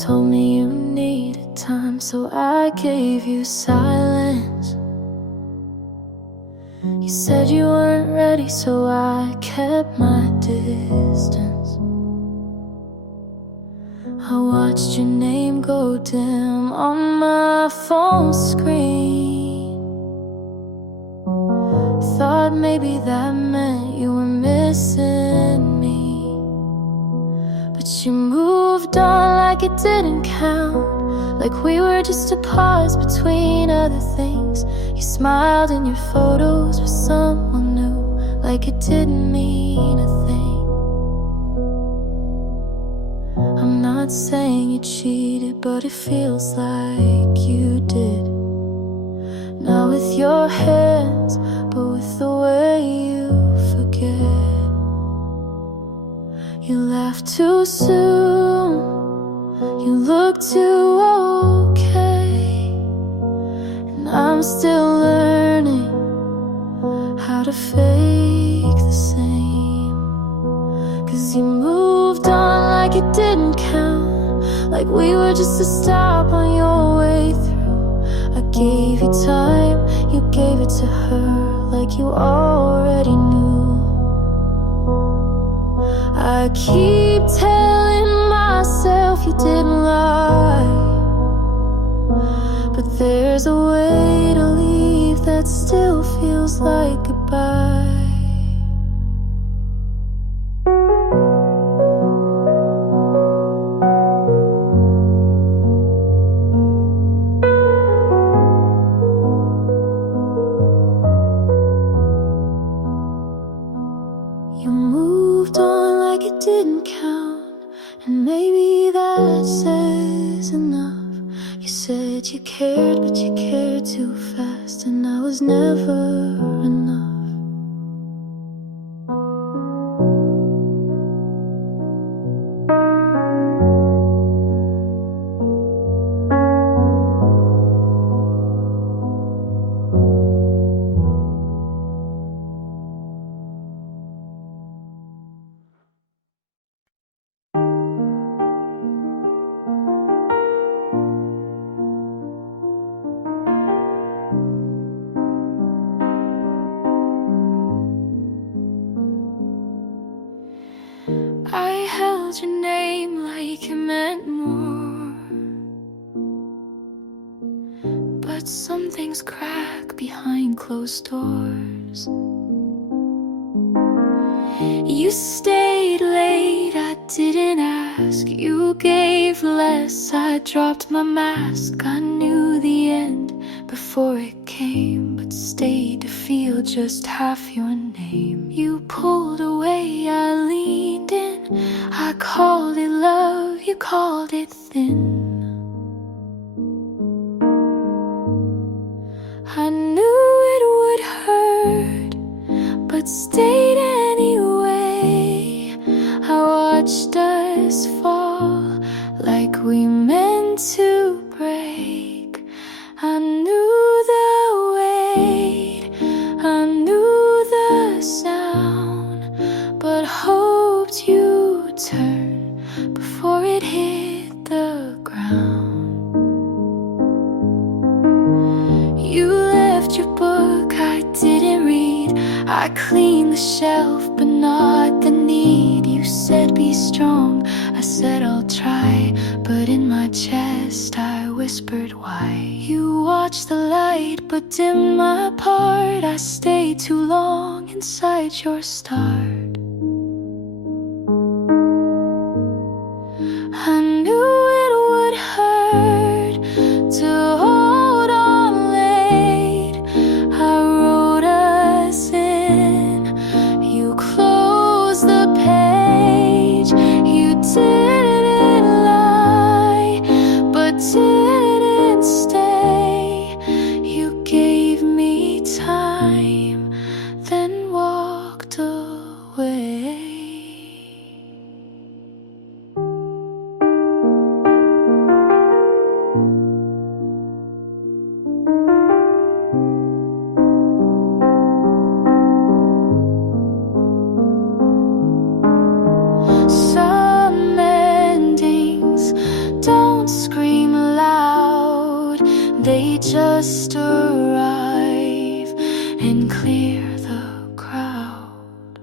told me you needed time, so I gave you silence. You said you weren't ready, so I kept my distance. I watched your name go dim on my phone screen. Thought maybe that meant you were missing me, but you moved on like it didn't count, like we were just a pause between other things. You smiled in your photos with someone new, like it didn't mean a thing. I'm not saying you cheated, but it feels like you did. Not with your hands, but with the way you forget. You laughed too soon, you look too okay, and I'm still learning how to fake the same. 'Cause you moved on like it didn't count, like we were just a stop on your way through. I gave you time, you gave it to her, like you already knew. I keep telling myself you didn't lie, but there's a way to leave that still feels like goodbye. You moved on like it didn't count, and maybe that says enough. You said you cared, but you cared too fast, and I was never enough. I held your name like it meant more, but some things crack behind closed doors. You stayed late, I didn't ask. You gave less, I dropped my mask. I knew the end before it came, but stayed to feel just half your name. You pulled away, I leaned in. I called it love, you called it thin. I knew it would hurt, but stayed anyway. I watched us fall like we meant to break. I knew the weight, I knew the sound, but hoped you'd turn before it hit the ground. You left your book I didn't read. I cleaned the shelf, but not the need. You said be strong, I said I'll try, but in my chest I whispered why. You watched the light, but dimmed my part. I stayed too long inside your start. I knew it would hurt to hold on late. I wrote us in, you closed the page. You didn't lie, but didn't stay. You gave me time, then walked away. just arrive and clear the crowd.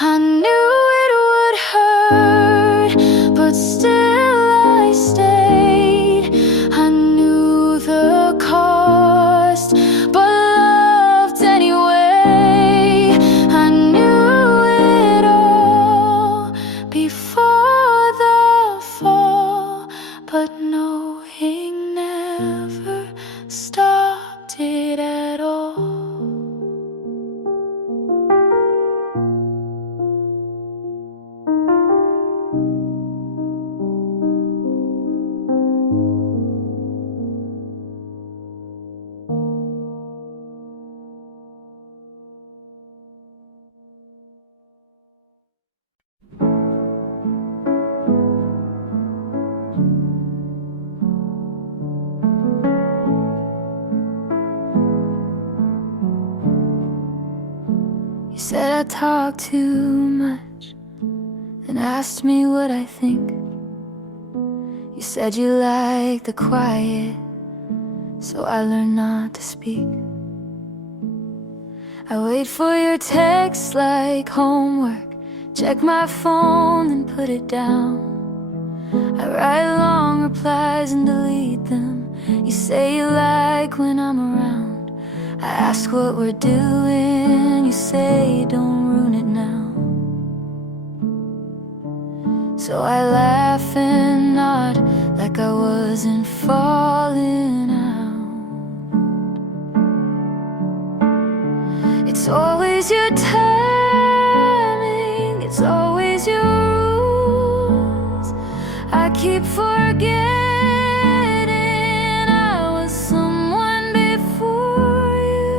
I knew it would hurt, but still I stayed. I knew the cost, but loved anyway. I knew it all before the fall, but knowing never stopped it at all. You said I talk too much and asked me what I think. You said you like the quiet, so I learned not to speak. I wait for your texts like homework, check my phone and put it down. I write long replies and delete them. You say you like when I'm around. I ask what we're doing, you say don't ruin it now. So I laugh and nod like I wasn't falling out. It's always your timing, it's always your rules. I keep forgetting I was someone before you.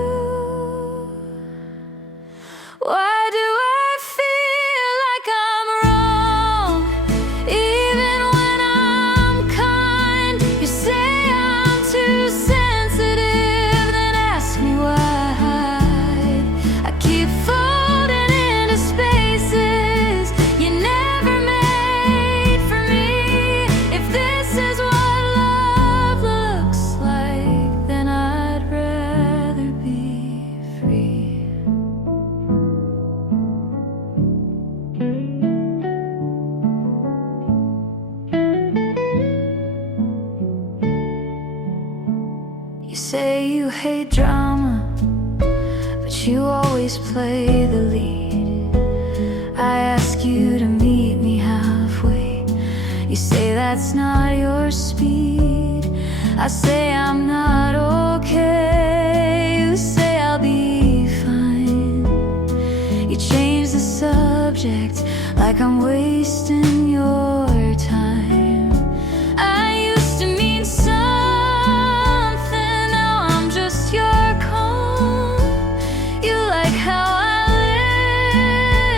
Why do I feel like I'm wrong, even when I'm kind? You say I'm too sensitive, then ask me why. I keep folding into spaces you never made for me. If this is what love looks like, then I'd rather be free. You say you hate drama, but you always play the lead. I ask you to meet me halfway. You say that's not your speed. I say I'm not okay. You say I'll be fine. You change the subject like I'm wasting your time. I used to mean something, now I'm just your calm. You like how I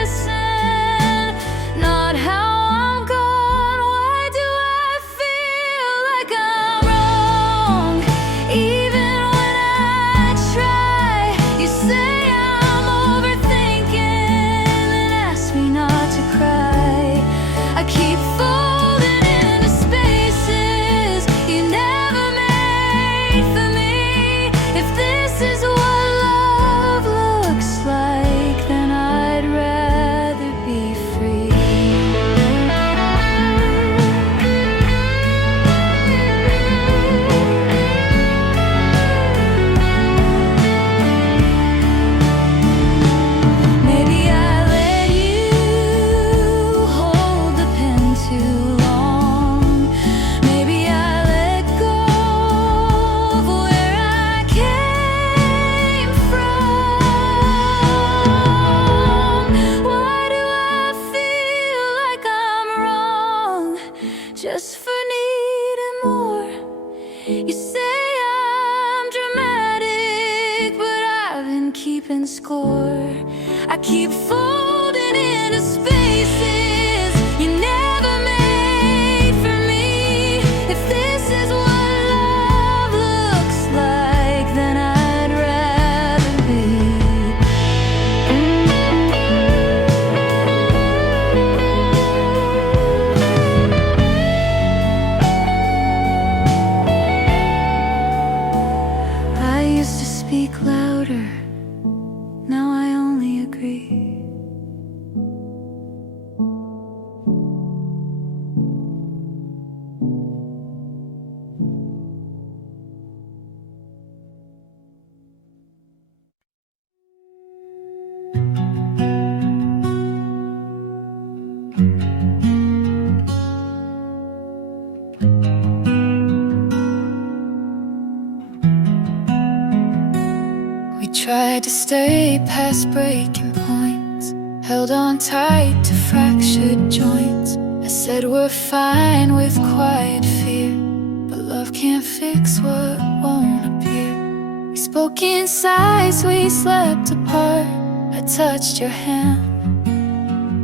listen, not how I'm gone. Why do I feel like I'm wrong, even when I try? You say I'm overthinking, then ask me not to cry. I keep folding into spaces you never made for me. If this is what love looks like, then I'd rather be free. Maybe I let you hold the pen too long. Maybe I let go of where I came from. Why do I feel like I'm wrong just for needing more? You say I'm dramatic, but I've been keeping score. I keep folding into spaces you never made for me. If this is what love looks like, then I'd rather be. Tried to stay past breaking points, held on tight to fractured joints. I said we're fine with quiet fear, but love can't fix what won't appear. We spoke in sighs, we slept apart. I touched your hand,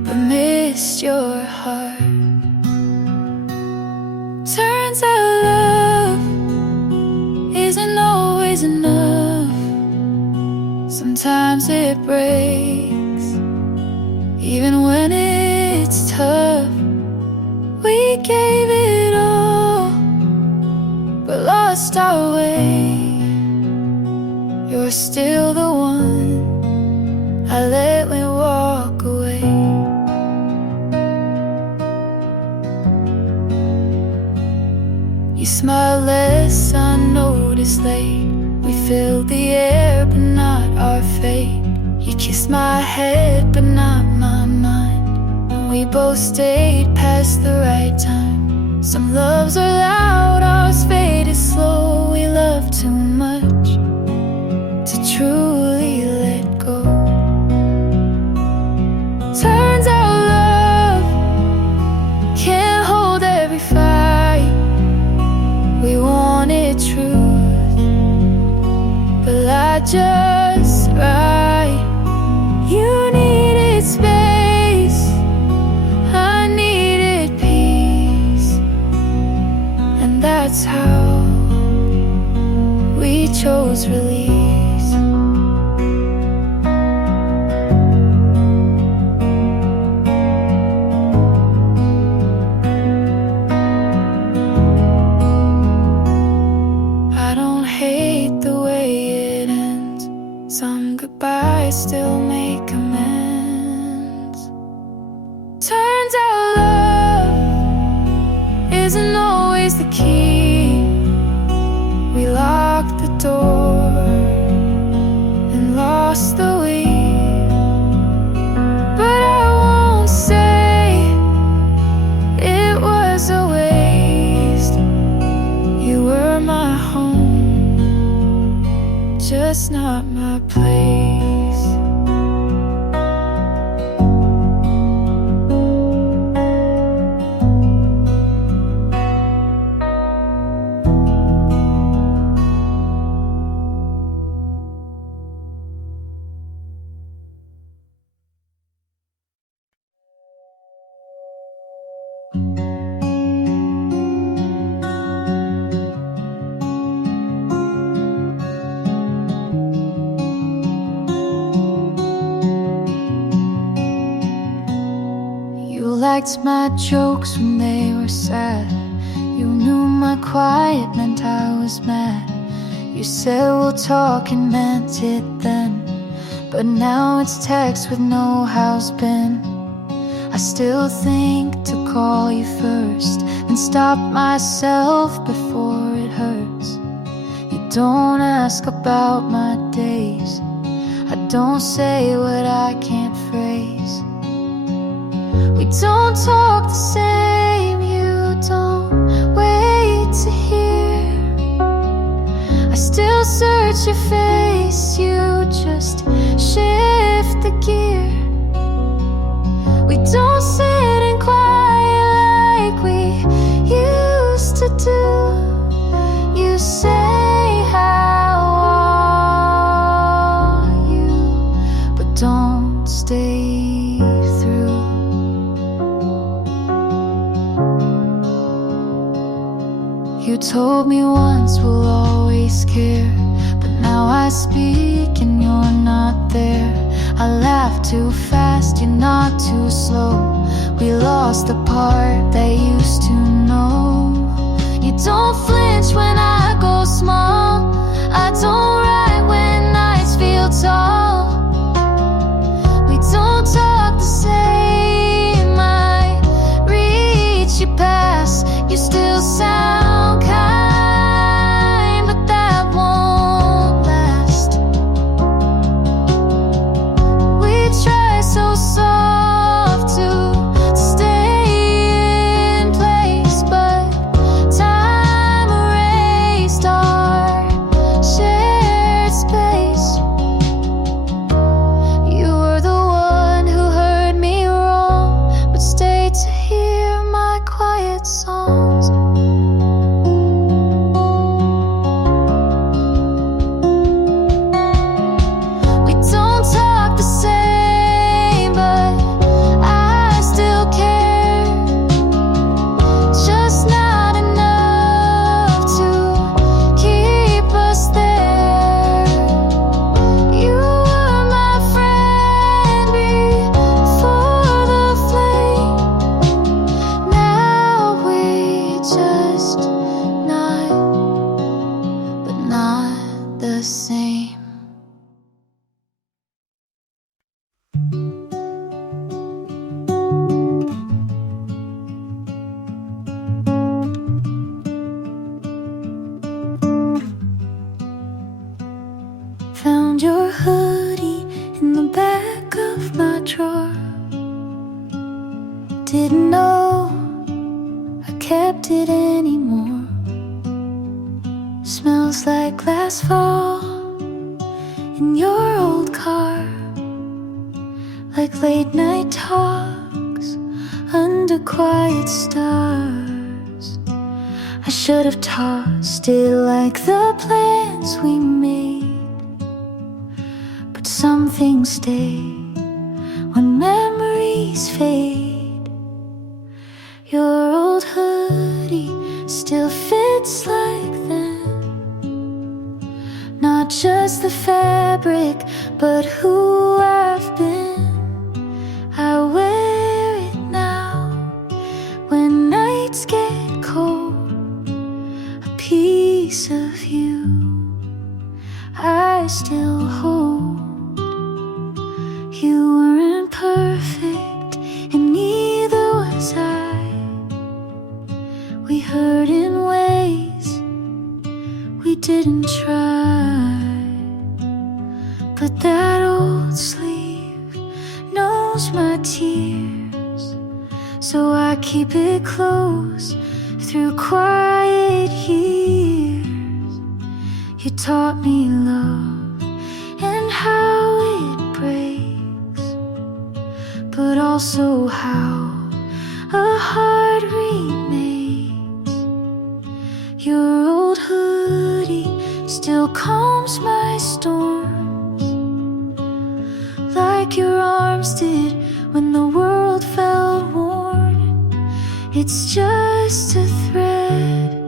but missed your heart. Turns out love isn't always enough. Sometimes it breaks, even when it's tough. We gave it all, but lost our way. You're still the one I let me walk away. You smile less unnoticed late. We filled the air, but not our fate. You kissed my head, but not my mind. And we both stayed past the right time. Some loves are loud, ours faded slow. We love too much to truly let go. Turns out love can't hold every fight. We wanted truth, but lied just right. You needed space, I needed peace, and that's how we chose release. I don't hate the way it ends. Some goodbyes still make amends. Turns out love isn't always the key. We locked the door and lost the way. But I won't say it was a waste. You were my home, just not my place. You liked my jokes when they were sad. You knew my quiet meant I was mad. You said we'll talk and meant it then, but now it's text with no how's been. I still think to call you first and stop myself before it hurts. You don't ask about my days, I don't say what I can't phrase. We don't talk the same, you don't wait to hear. I still search your face, you just shift the gear. We don't sit and quiet like we used to do. You say, how are you? But don't stay through. You told me once we'll always care, but now I speak and you're not there. I laugh too fast, you're not too slow. We lost the part that used to know. You don't flinch when I go small, I don't write when nights feel tall. We don't talk the same, I reach you past. You still sound kind, but that won't last. We try so soft to stay in place. didn't know I kept it anymore. Smells like last fall in your old car, like late night talks under quiet stars. I should have tossed it like the plans we made, but some things stay when memories fade. Your old hoodie still fits like then, not just the fabric, but who I've been. I wear it now when nights get cold, a piece of you I still hold. You weren't perfect, and neither was I. We hurt in ways we didn't try, but that old sleeve knows my tears, so I keep it close through quiet years. You taught me love and how it breaks, but also how a heart remakes. Your old hoodie still calms my storms, like your arms did when the world felt worn. It's just a thread,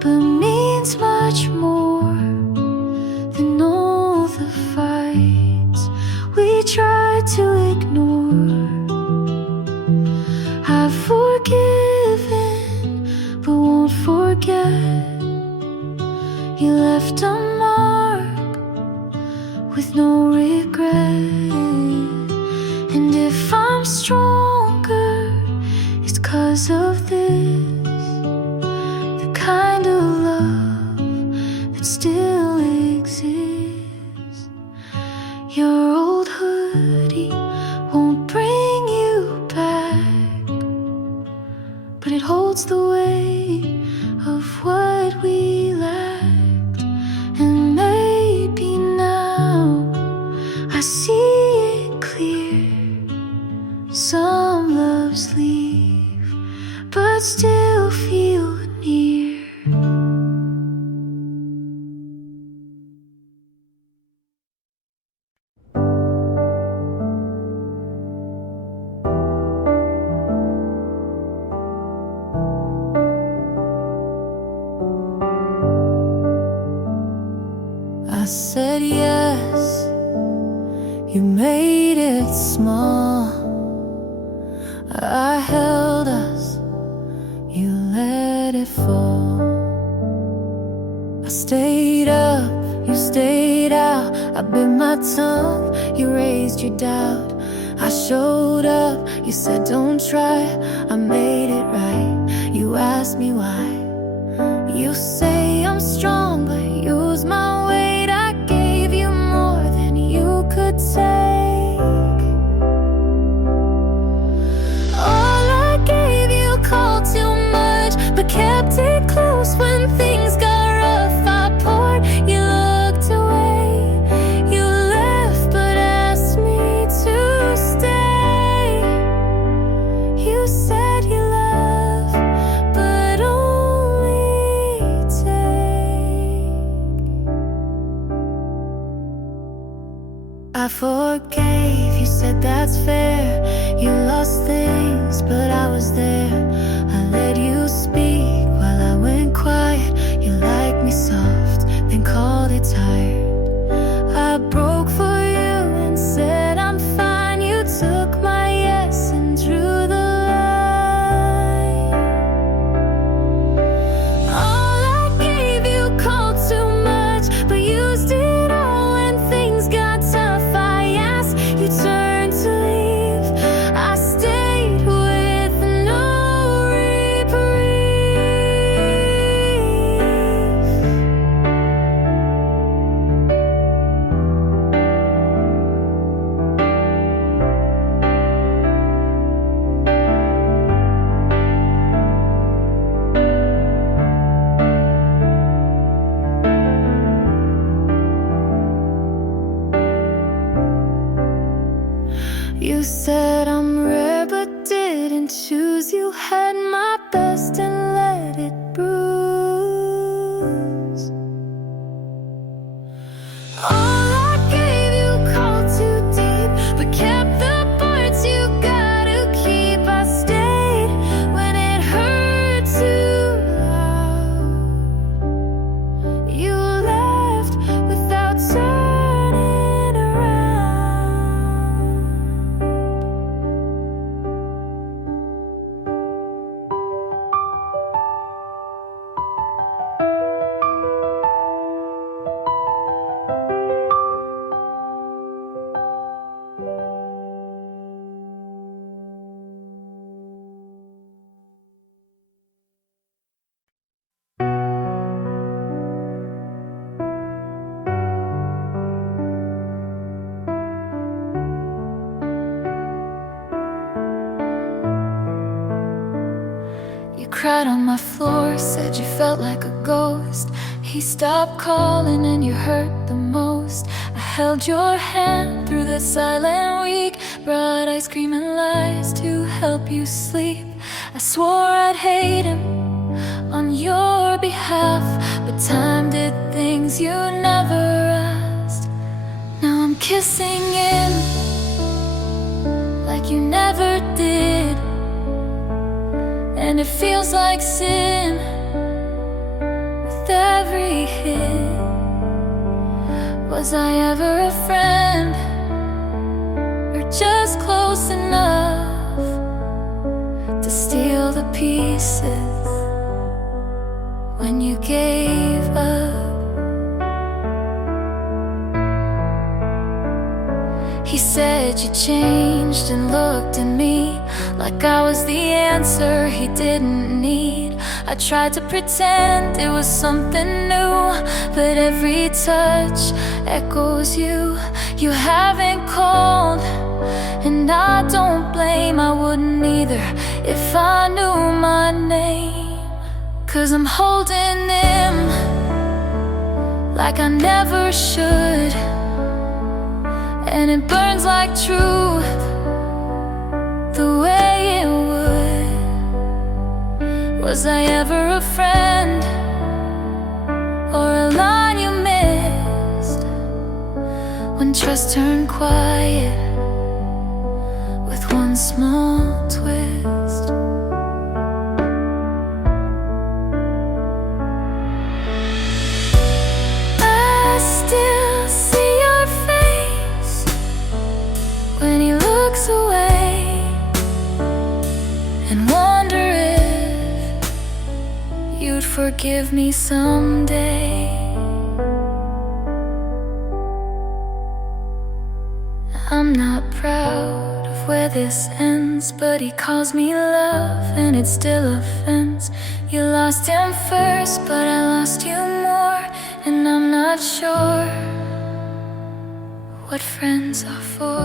but means much more than all the fights we tried to ignore. I've forgiven, but won't forget. You left a mark with no regret. And if I'm stronger, it's 'cause of this, the kind of love that still exists. Your old hoodie won't bring you back, but it holds the weight of what we lacked. And maybe now I see it clear. Some loves leave, but still feel near. I said yes, you made it small. I held us, you let it fall. I stayed up, you stayed out. I bit my tongue, you raised your doubt. I showed up, you said don't try. I made it right, you asked me why. You say I'm strong, but use my weight. I gave you more than you could take. All I gave you called too much, but kept it close when things got rough. I poured, you looked away. You left, but asked me to stay. You said you love, but only take. cried on my floor, said you felt like a ghost. He stopped calling and you hurt the most. I held your hand through the silent week, brought ice cream and lies to help you sleep. I swore I'd hate him on your behalf, but time did things you never asked. Now I'm kissing him like you never did, and it feels like sin with every hit. Was I ever a friend, or just close enough to steal the pieces when you gave up? He said you changed and looked at me like I was the answer he didn't need. I tried to pretend it was something new, but every touch echoes you. You haven't called, and I don't blame. I wouldn't either if I knew my name. 'Cause I'm holding him like I never should, and it burns like truth the way it would. Was I ever a friend, or a line you missed when trust turned quiet with one small twist? I still see your face when he looks away, and wonder if you'd forgive me someday. I'm not proud of where this ends, but he calls me love, and it's still offense. You lost him first, but I lost you more, and I'm not sure what friends are for.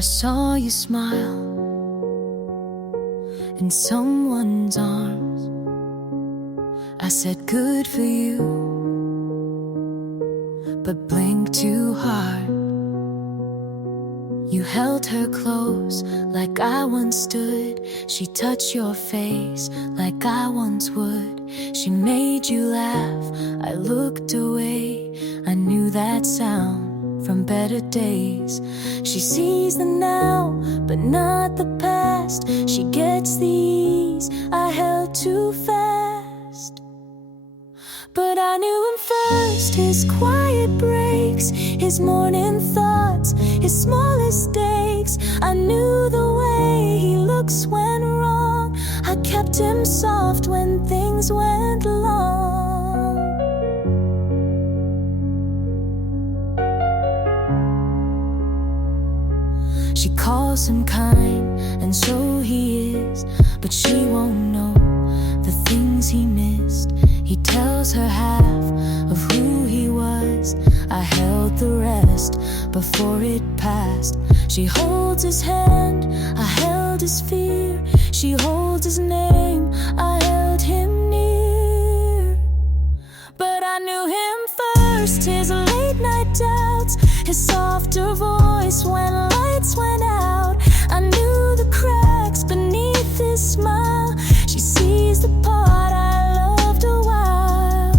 I saw you smile in someone's arms. I said good for you, but blinked too hard. You held her close like I once stood. She touched your face like I once would. She made you laugh, I looked away. I knew that sound from better days. She sees the now, but not the past. She gets the ease I held too fast. But I knew him first, his quiet breaks, his morning thoughts, his smallest stakes. I knew the way he looks when wrong. I kept him soft when things went long. She calls him kind, and so he is, but she won't know the things he missed. He tells her half of who he was. I held the rest before it passed. She holds his hand, I held his fear. She holds his name, I held him near. But I knew him first, his late night doubts, his softer voice when lights went out. I knew the cracks beneath his smile. She sees the part I loved a while.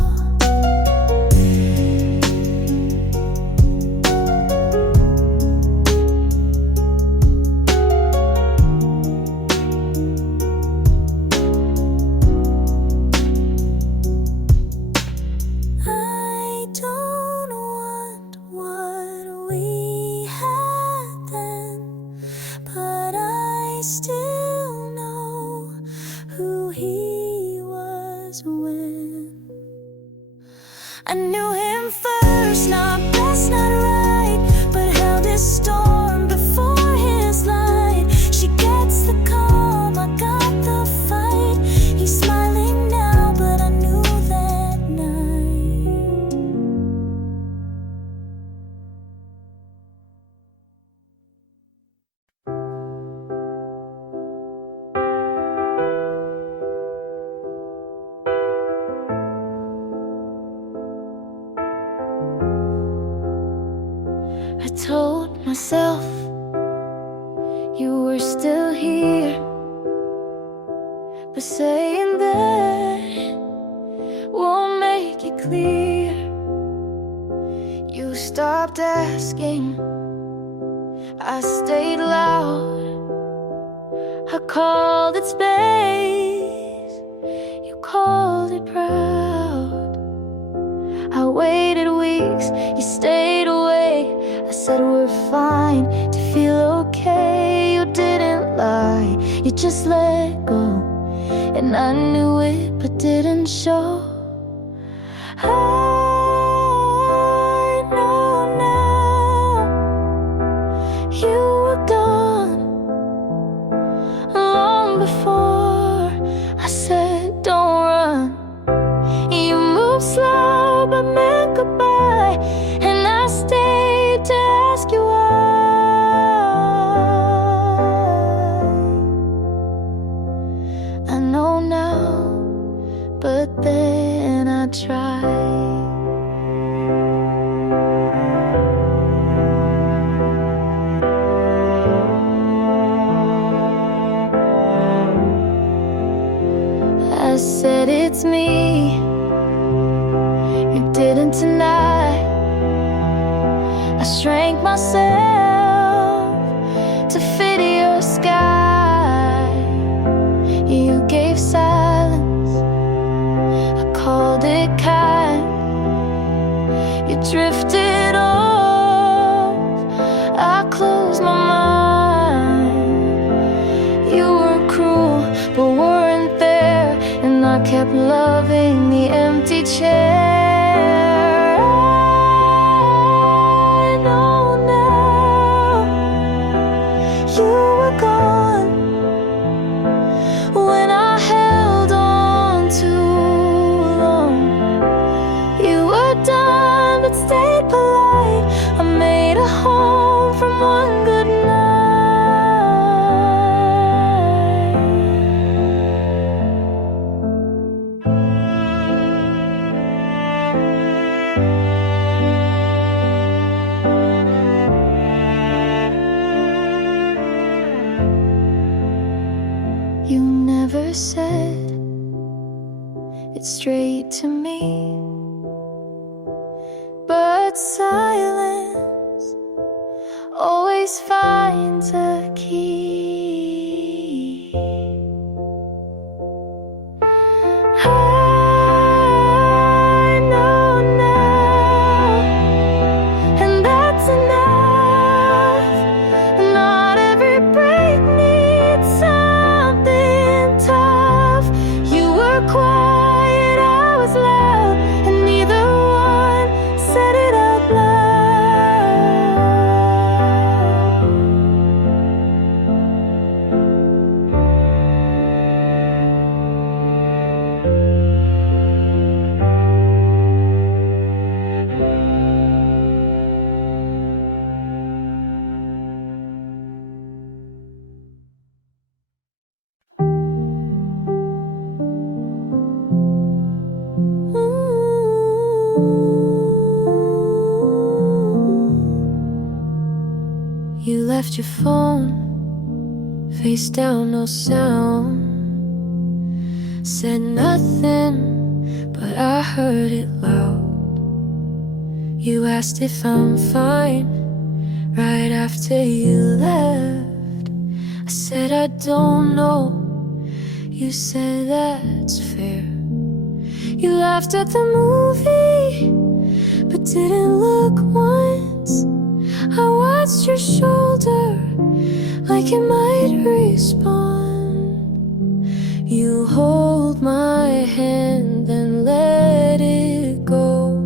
I don't want what we had then, but I still know who he was when I knew him first, not best, not right, but held his myself you were still here, but saying that won't make it clear. You stopped asking, I stayed loud. I called it space, you called it proud. I waited weeks, you stayed away. I said we're fine, to feel okay. You didn't lie, you just let go. And I knew it, but didn't show. I know now you were gone long before I said don't run. You moved slow but meant goodbye, and I stayed to ask you why. I know now, but then I tried. I said it's me, you didn't deny. I shrank myself to fit your sky. You gave silence, I called it kind. You drifted off, I closed my mind. You were cruel, but weren't there, and I kept loving the empty chair. I know now you were gone when I held on too long. You were done but stayed polite. I made a home from one good night. You never said it straight to me, but silence always finds a key. I know now, and that's enough. Not every break needs something tough. You were quiet, I was loud, and neither one said it out loud. You left your phone face down, no sound. Said nothing, but I heard it loud. You asked if I'm fine right after you left. I said I don't know. You said that's fair. You laughed at the movie, but didn't look once. I watched your shoulder like it might respond. You hold my hand, then let it go.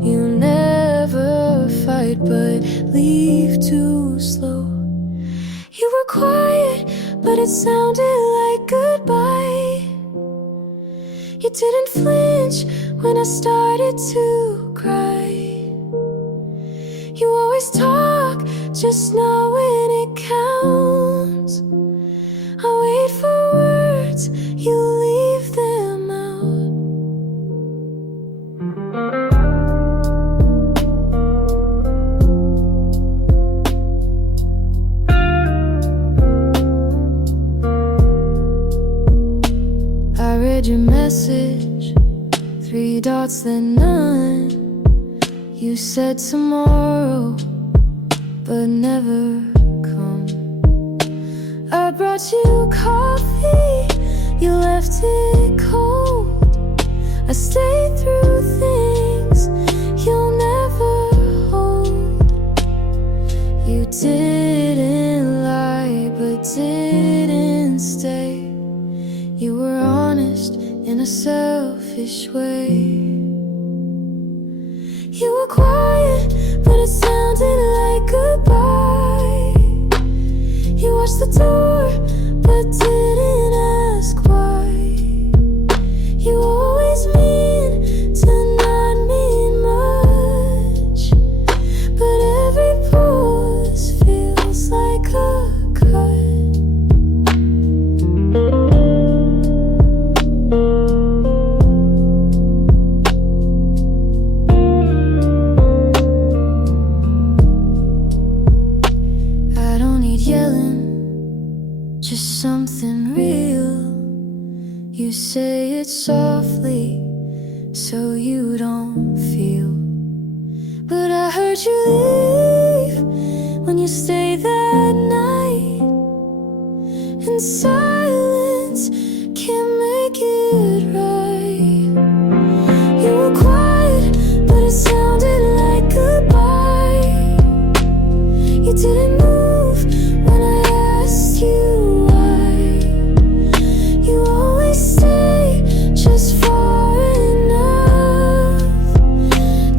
You never fight, but leave too slow. You were quiet, but it sounded like goodbye. You didn't flinch when I started to cry. You always talk, just not when it counts. I wait for words, you leave them out. read your message, 3 dots then none. You said tomorrow, but never come. I brought you coffee, you left it cold. I stayed through things you'll never hold. You didn't lie, but didn't stay. You were honest in a selfish way. You were quiet, but it sounded like goodbye. You watched the door, but didn't ask why. You always mean to not mean much, but every pause feels like a cut. I don't need yelling, just something real. You say it softly, so you don't feel. But I heard you leave when you stayed that night, and silence can't make it right. You were quiet, but it sounded like goodbye. You didn't move when I asked you why. You always stay just far enough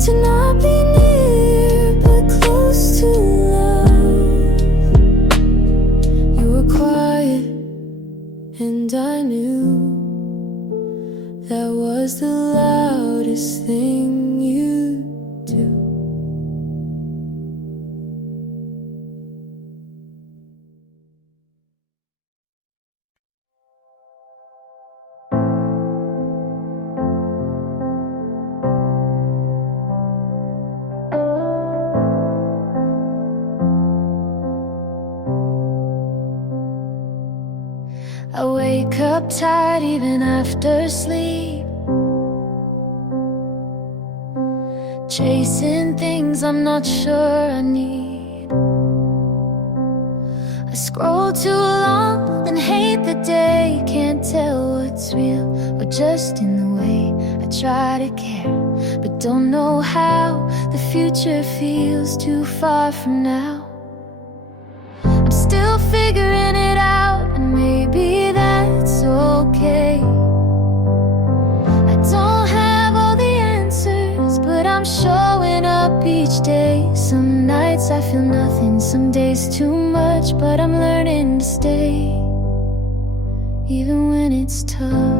to not be near, but close to love. You were quiet, and I knew that was the loudest thing you'd do. I wake up tired even after sleep, chasing things I'm not sure I need. I scroll too long and hate the day, can't tell what's real or just in the way I try to care, but don't know how. The future feels too far from now. I'm still figuring it out, and maybe that's okay. I don't have all the answers, but I'm showing up each day. Some nights I feel nothing, some days too much, but I'm learning to stay, even when it's tough.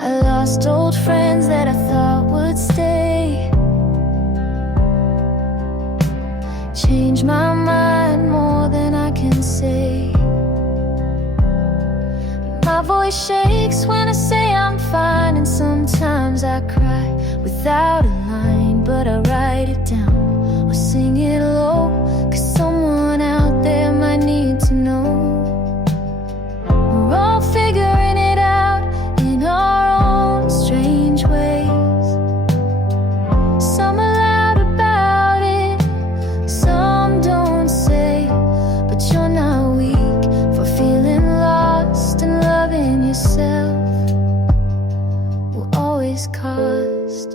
I lost old friends that I thought would stay, change my mind more than I can say. My voice shakes when I say I'm fine, and sometimes I cry without a line, but I write it down or sing it low, 'cause someone out there might need to know. We're all figuring it out in our own strange ways. Some are loud about it, some don't say, but you're not weak for feeling lost, and loving yourself will always cost.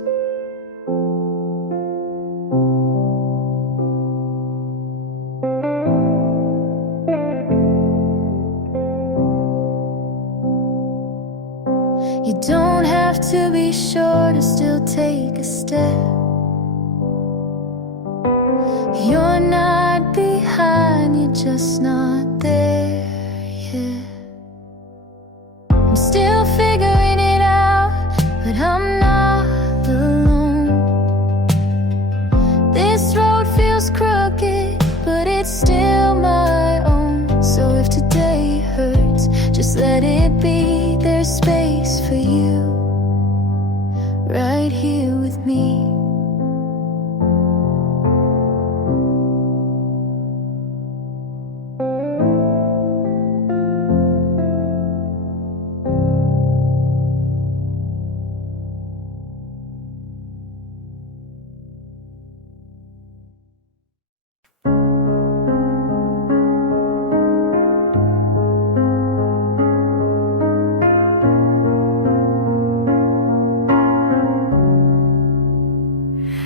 You don't have to be sure to still take a step. You're not behind, you're just not there yet. I'm still figuring it out, but I'm not alone. This road feels crooked, but it's still my own. So if today hurts, just let it be. There's space for you right here with me.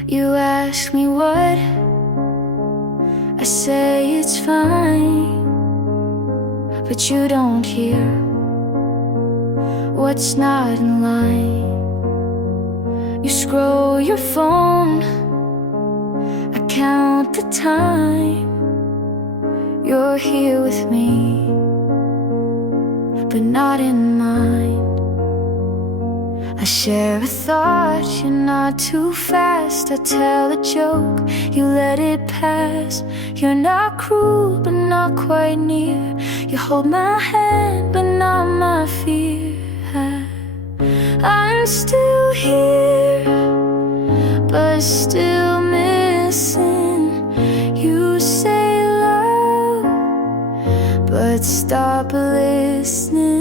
You ask me what, I say it's fine, but you don't hear what's not in line. You scroll your phone, I count the time. You're here with me, but not in mind. I share a thought, you're not too fast. I tell a joke, you let it pass. You're not cruel, but not quite near. You hold my hand, but not my fear. I'm still here, but still missing. You say love, but stop listening.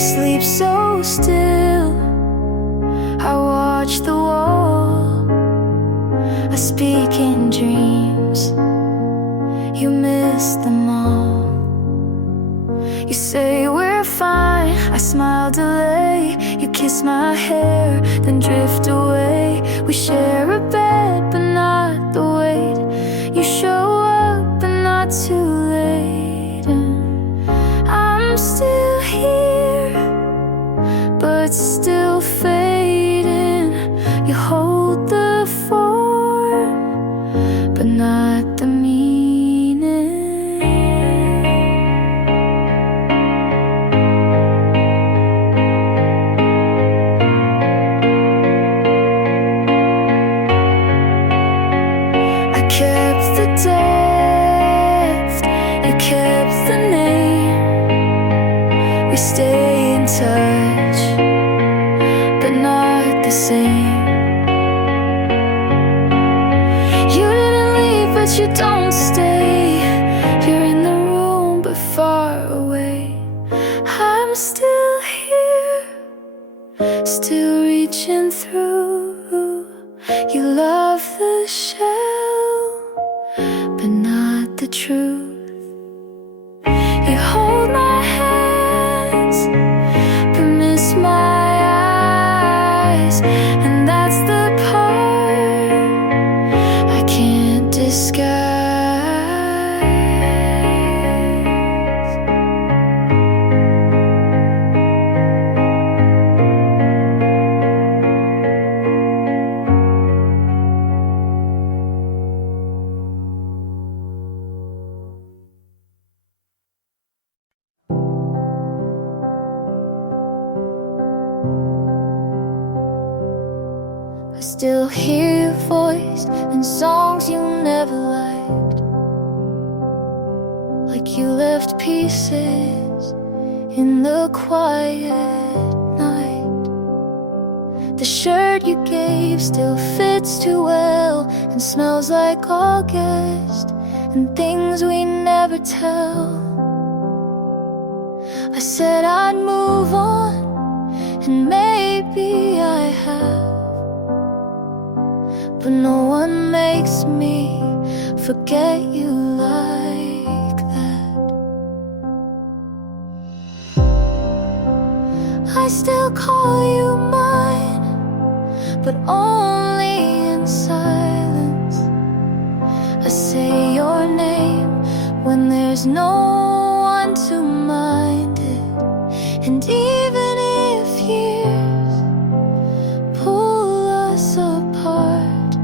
Sleep so still, I watch the wall. I speak in dreams, you miss them all. You say we're fine, I smile, delay. You kiss my hair, then drift away. We share a bed, but not the weight. You show up, but not too late. And I'm still here, but still fading. You hold the form, but not the meaning. I kept the depth, you kept the name. We stay in touch, but not the same. You didn't leave, but you don't stay. You're in the room, but far away. I'm still here, still reaching through. You love the shell, but not the truth. You hold my hands, but miss my eyes. And that's the part I can't disguise. I still hear your voice in songs you never liked, like you left pieces in the quiet night. The shirt you gave still fits too well and smells like August and things we never tell. I said I'd move on, and maybe I have, but no one makes me forget you like that. I still call you mine, but only in silence. I say your name when there's no one to mind it. And even if years pull us apart,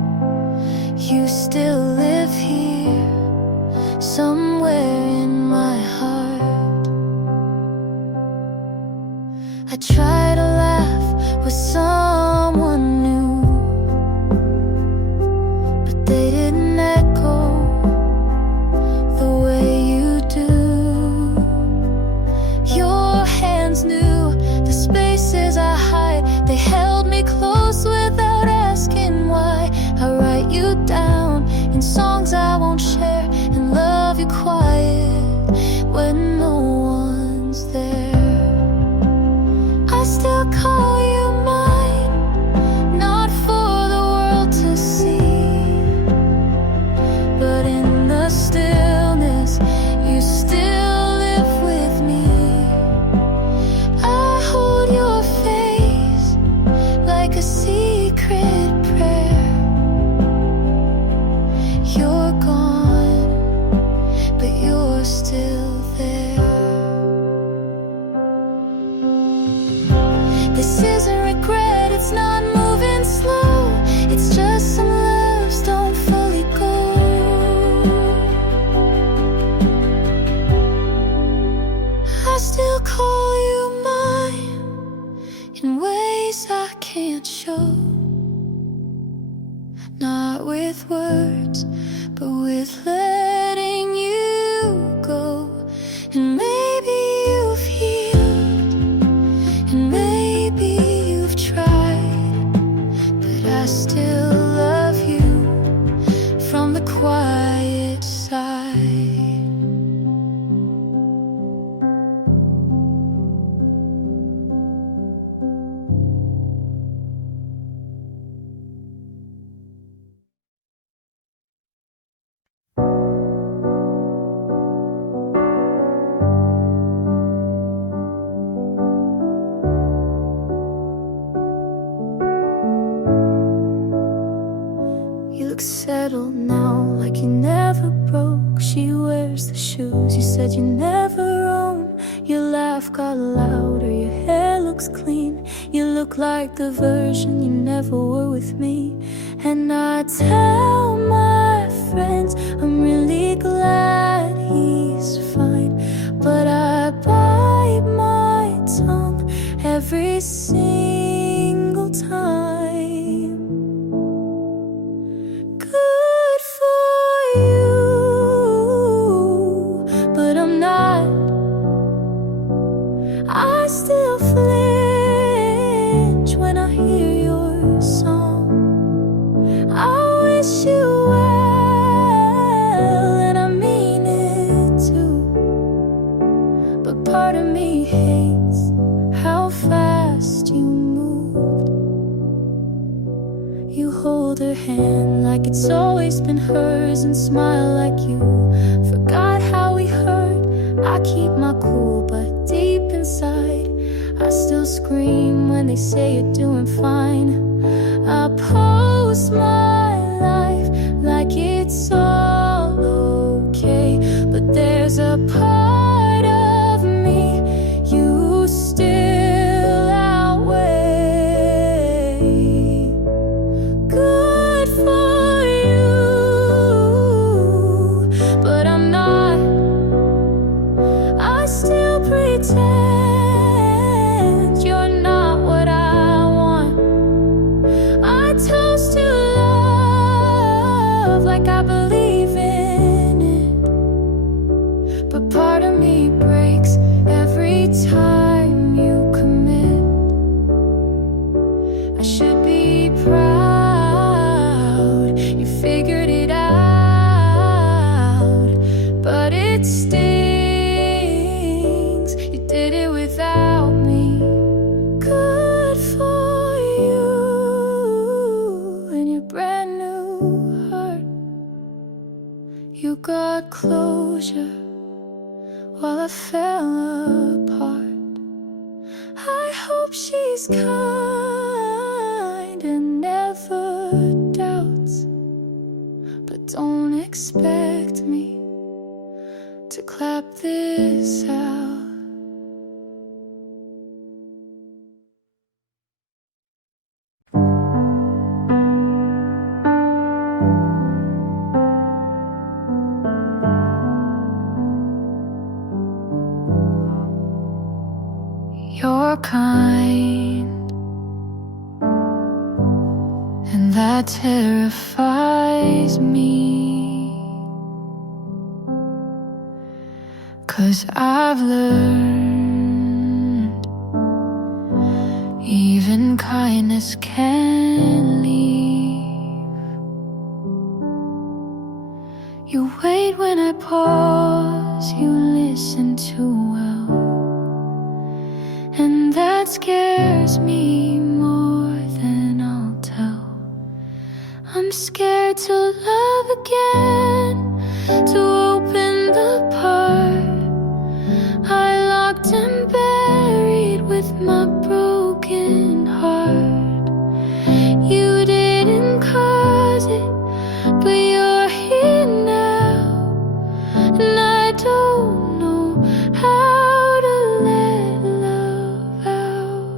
you still live here, somewhere in my heart. I try to laugh with someone new, but they didn't echo the way you do. Your hands knew the spaces I hide. They held me close without asking why. I write you down in songs I won't share, and love you quiet when no one's there. I still call you mine, not for the world to see, but in the settled now, like you never broke. She wears the shoes you said you never own. Your laugh got louder, your hair looks clean. You look like the version you never were with me. And I tell my friends I'm really glad he's fine, but I bite my tongue every single time. Good for you, but I'm not. I still flinch when I hear your song. I wish you well, and I mean it too. But part of me hates how fast you moved. You hold her hand like it's always been hers, and smile like you forgot how we hurt. I keep my cool, but deep inside I still scream when they say you're doing fine. I post my life like it's all okay, but there's a part of me you still outweigh. Good for you, but I'm not. I still pretend you're not what I want. I toast to love like I believe in it, but part of me breaks every time you commit. I should be proud you figured it out, but it stings. You did it without me. Good for you and your brand new heart. You got closure while I fell apart. I hope she's kind and never doubts, but don't expect me to clap this out. You're kind, and that terrifies me, 'cause I've learned even kindness can leave. You wait when I pause, you listen too well, and that scares me more than I'll tell. I'm scared to love again, to open the part I locked and buried with my broken heart. You didn't cause it, but you're here now, and I don't know how to let love out.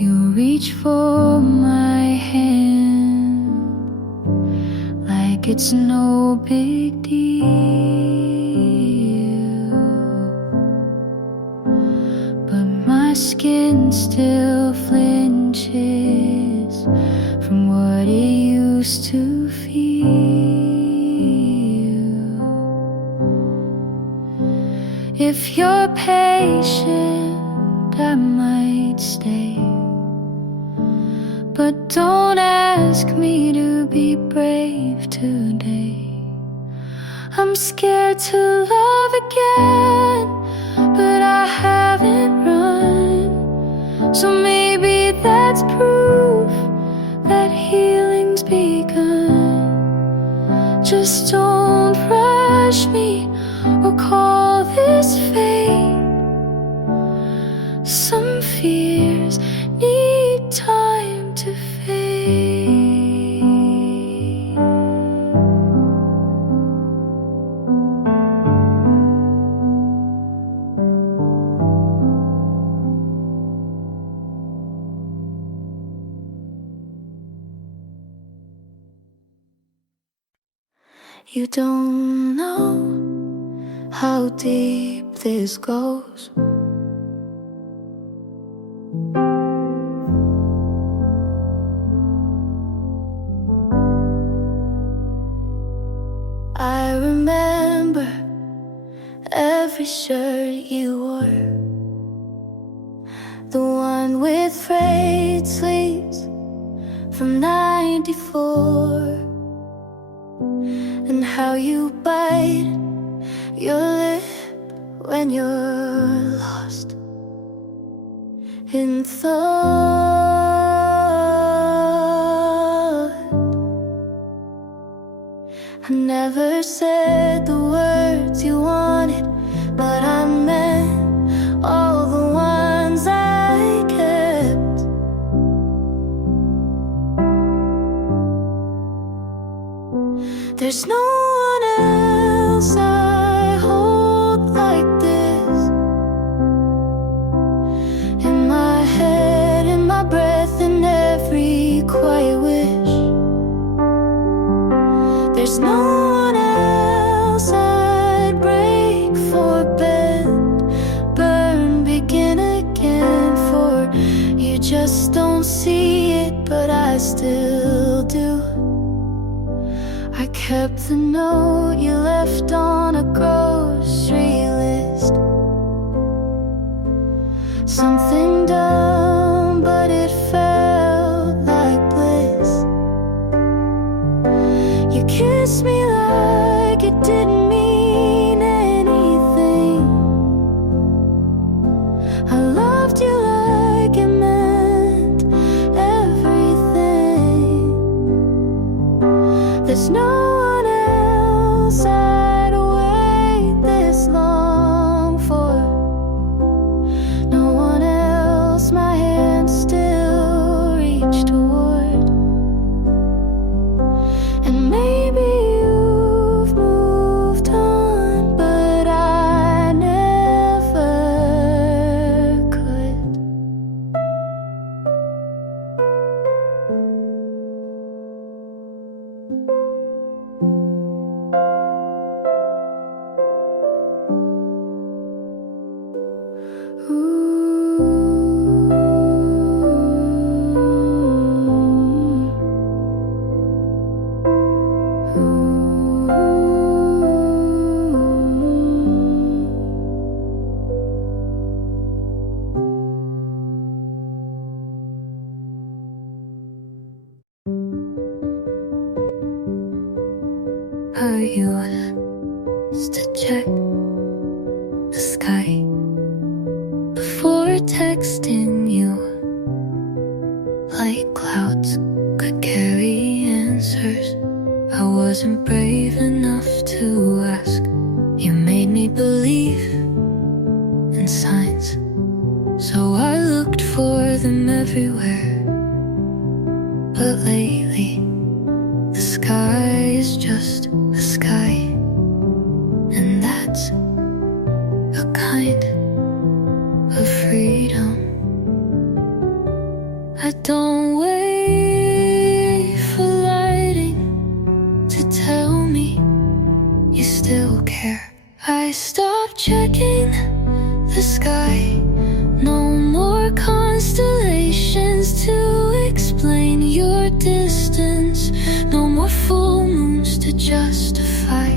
You reach for my hand like it's no big deal, but my skin still flinches from what it used to feel. If you're patient, I might stay, but don't ask me to be brave today. I'm scared to love again, but I haven't run. So maybe that's proof that healing's begun. Just don't rush me or call Some fears need time to fade. You don't know how deep this goes. I remember every shirt you wore, the one with frayed sleeves from '94, and how you bite your lip when you're lost in thought. I never said the words you wanted, but I meant all the ones I kept. There's no one else I hold like this, in my head, in my breath, in every quiet wish. There's no one else I'd break for, bend, burn, begin again for. You just don't see it, but I still do. I kept the note you left on a grocery list. Something dumb, but it felt like bliss. You kissed me like it didn't mean anything. I loved you like it meant everything. There's no one else I'd wait this long for. No one else my hand still reached toward. And maybe you've moved on, but I never could. I used to check the sky before texting you, like clouds could carry answers. I wasn't brave enough to ask. You made me believe in signs, so I looked for them everywhere. But lately, the sky is just the sky, and that's a kind of freedom. I don't wait for lighting to tell me you still care. I stopped checking the sky. No more constellations to explain your distance. No more full moons to justify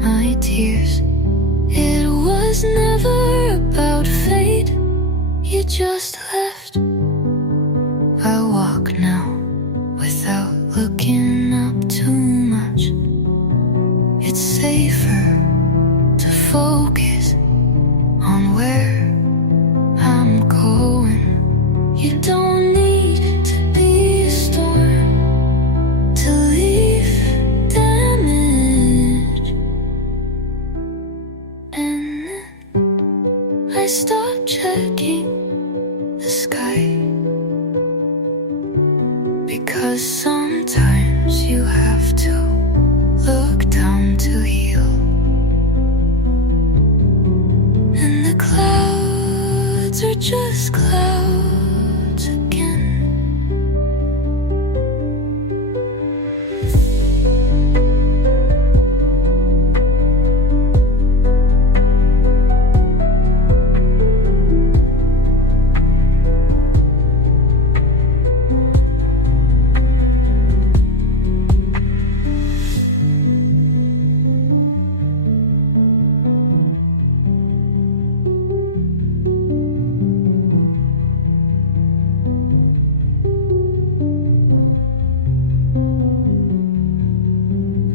my tears. It was never about fate. You just left. I walk now without looking up too much. It's safer to focus on where I'm going. You don't need to be a storm to leave damage. And then I stopped checking the sky, because sometimes you have to look down to heal. And the clouds are just clouds again.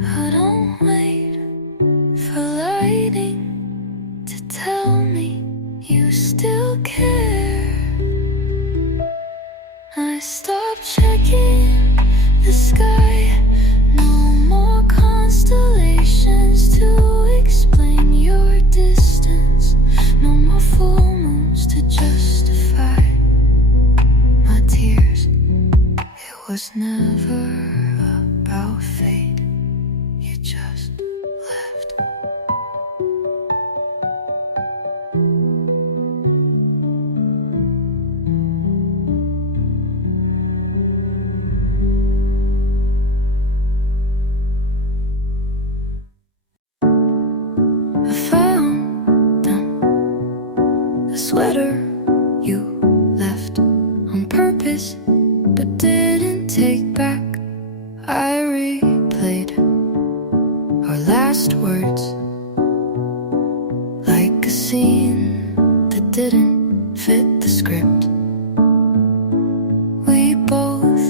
I don't wait for lightning to tell me you still care. I stopped checking the sky. No more constellations to explain your distance. No more full moons to justify my tears. It was never about fate. You just left. I found a sweater you left on purpose, but didn't take back. I replayed our last words like a scene that didn't fit the script. We both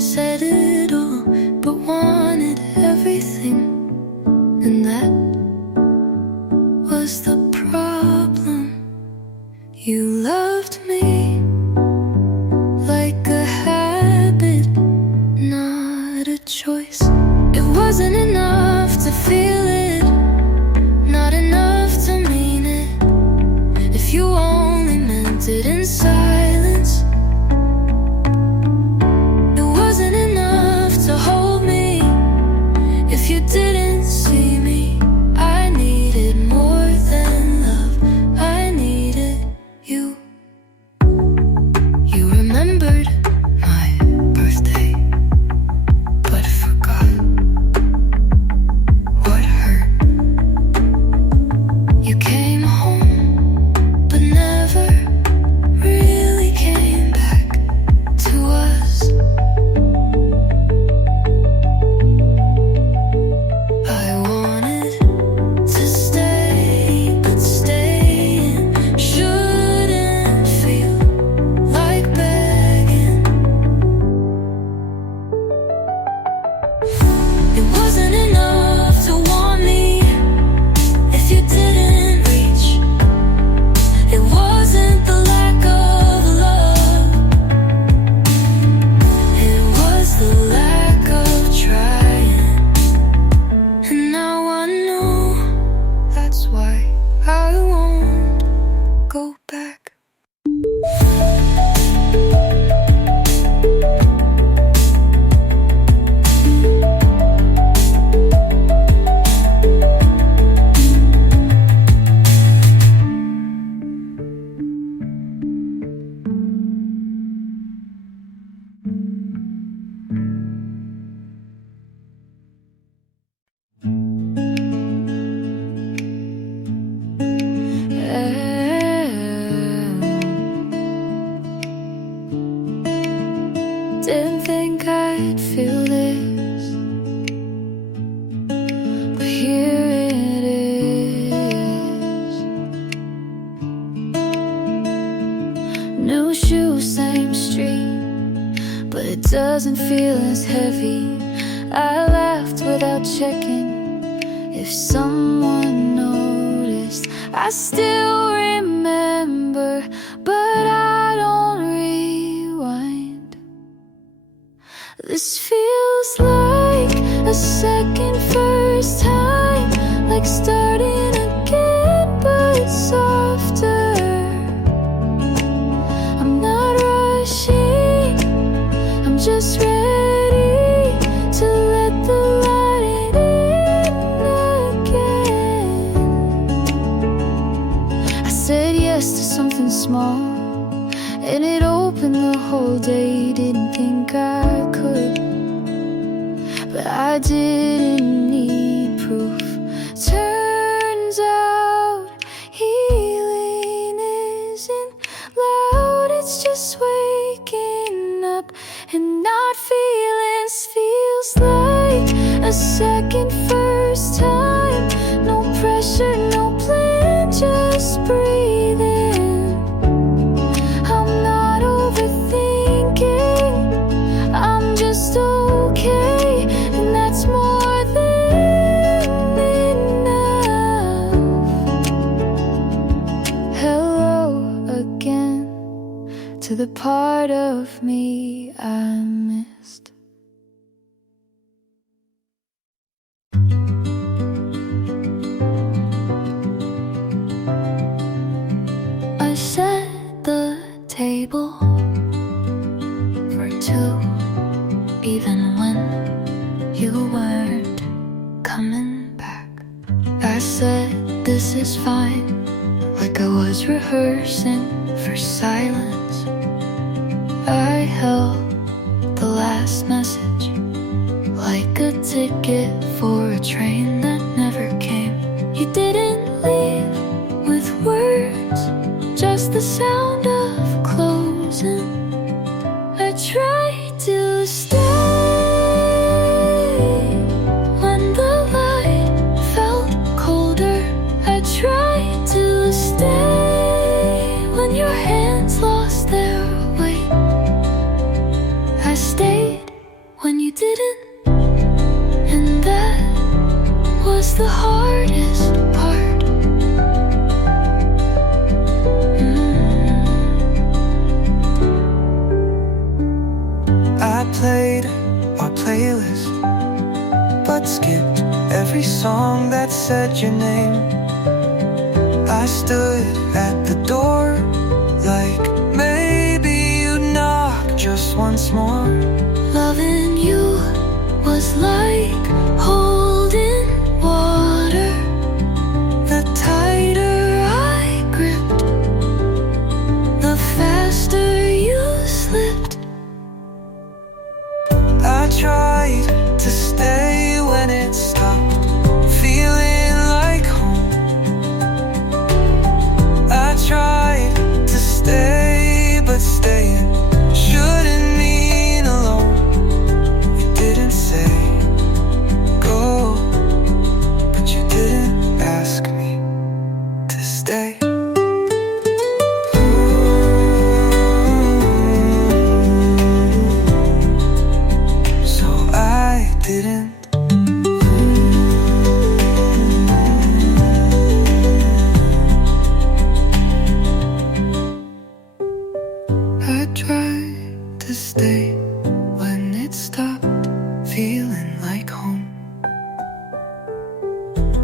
said it all, but wanted everything, and that was the problem. You loved me like a habit, not a choice. It wasn't enough to feel it, not enough to mean it. If you only meant it in silence, it wasn't enough to hold me. If you didn't see me, I needed more than love. I needed you. You remembered my birthday, but forgot what hurt. You came home, but never really came back to us. I wanted to stay, but staying shouldn't feel like begging. It wasn't enough to want me if you didn't reach. It wasn't the lack of love, it was the lack of trying. And now I know that's why I won't go back. Didn't think I'd feel this, but here it is. New shoes, same street, but it doesn't feel as heavy. I laughed without checking if someone noticed. I still remember, but I don't rewind. This feels like a second first time, like starting again, but softer. to something small, and it opened the whole day. Didn't think I could, but I didn't need proof. Turns out healing isn't loud, it's just waking up and not feelings. Feels like a second first time. No pressure, no plan, just breathing. I'm not overthinking, I'm just okay, and that's more than enough. Hello again to the part of me I missed. I set the table for two, even when you weren't coming back. I said this is fine, like I was rehearsing for silence. I held the last message like a ticket for a train that never came. You didn't leave with words, just the sound of closing. I tried to stay when the light felt colder. I tried to stay when your hands lost their weight. I stayed when you didn't, and that was the hardest part. I played our playlist, but skipped every song that said your name. I stood at the door, like maybe you'd knock just once more. Loving you was like holding water. The tighter I gripped, The faster you slipped. I tried to stay when it stopped feeling like home. I tried to stay, but staying shouldn't mean alone. You didn't say go, but you didn't ask me to stay. So I didn't. I tried to stay when it stopped feeling like home.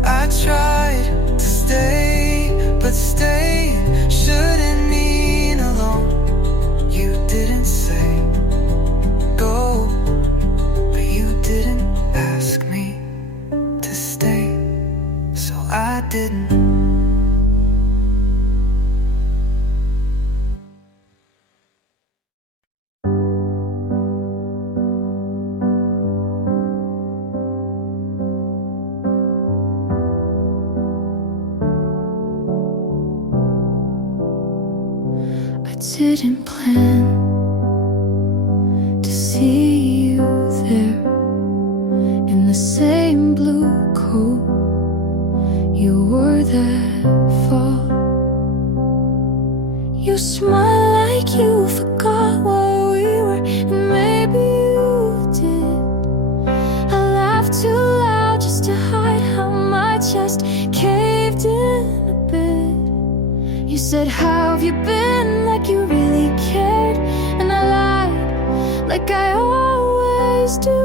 I tried to stay, but staying shouldn't mean alone. You didn't say go, but you didn't ask me to stay, so I didn't. I didn't plan to see you there in the same blue coat you wore that fall. You smile like you forgot what we were, and maybe you did. I laughed too loud just to hide how my chest caved in a bit. You said, how have you been? Like you really cared. And I lied, like I always do.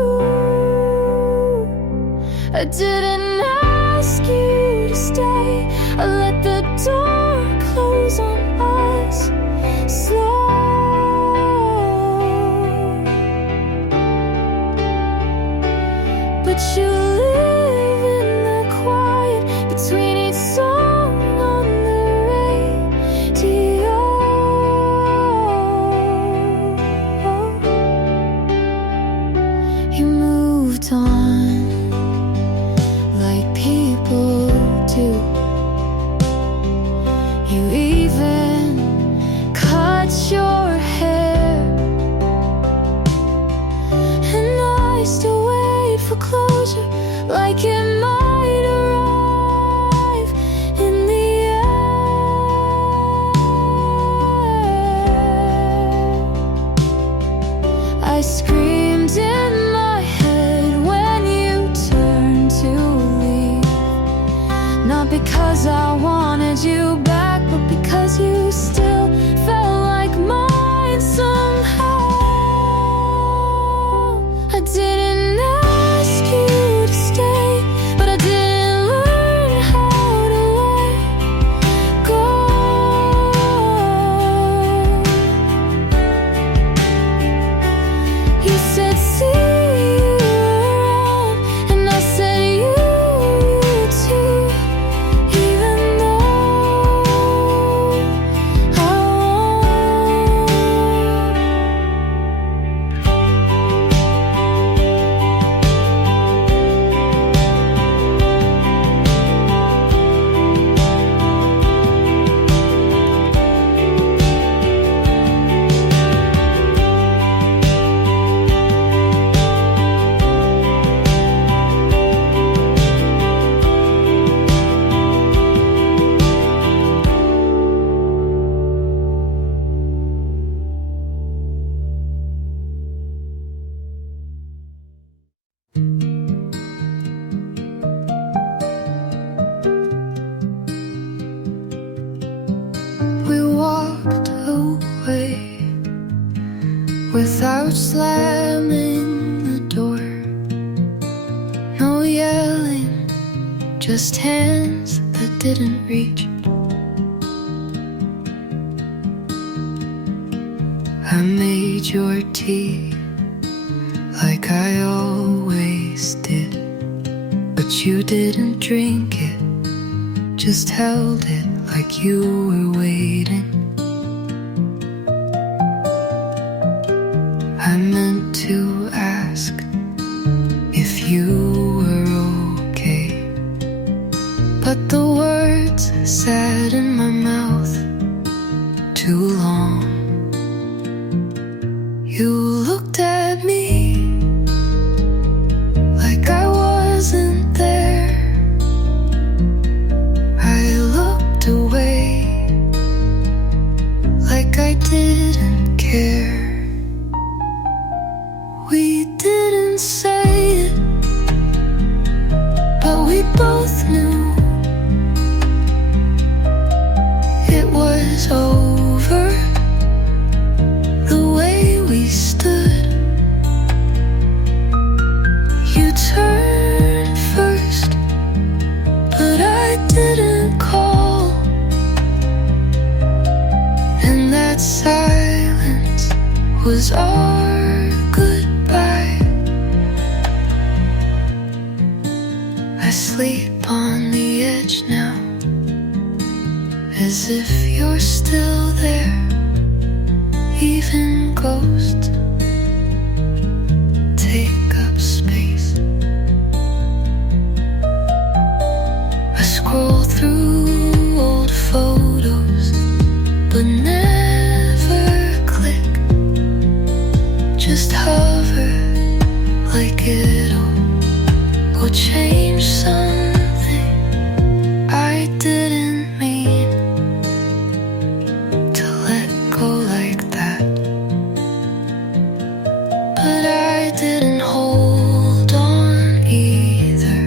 I didn't ask you to stay. I let the door close on us slow. But you live in the quiet between each song on the radio. without slamming the door. No yelling, just hands that didn't reach. I made your tea like I always did, but you didn't drink it, just held it like you were waiting. I meant to ask if you were okay, but the words sat in my mouth too long. You looked at me like I wasn't there. I looked away like I didn't care. We didn't say it, but we both knew it was over. The way we stood, you turned first, but I didn't call. And that silence was our goodbye. I sleep on the edge now, as if you're still there. Even ghosts take up space. I scroll through old photos, but never click. Just hover like it'll change something I didn't mean to let go like that. But I didn't hold on either.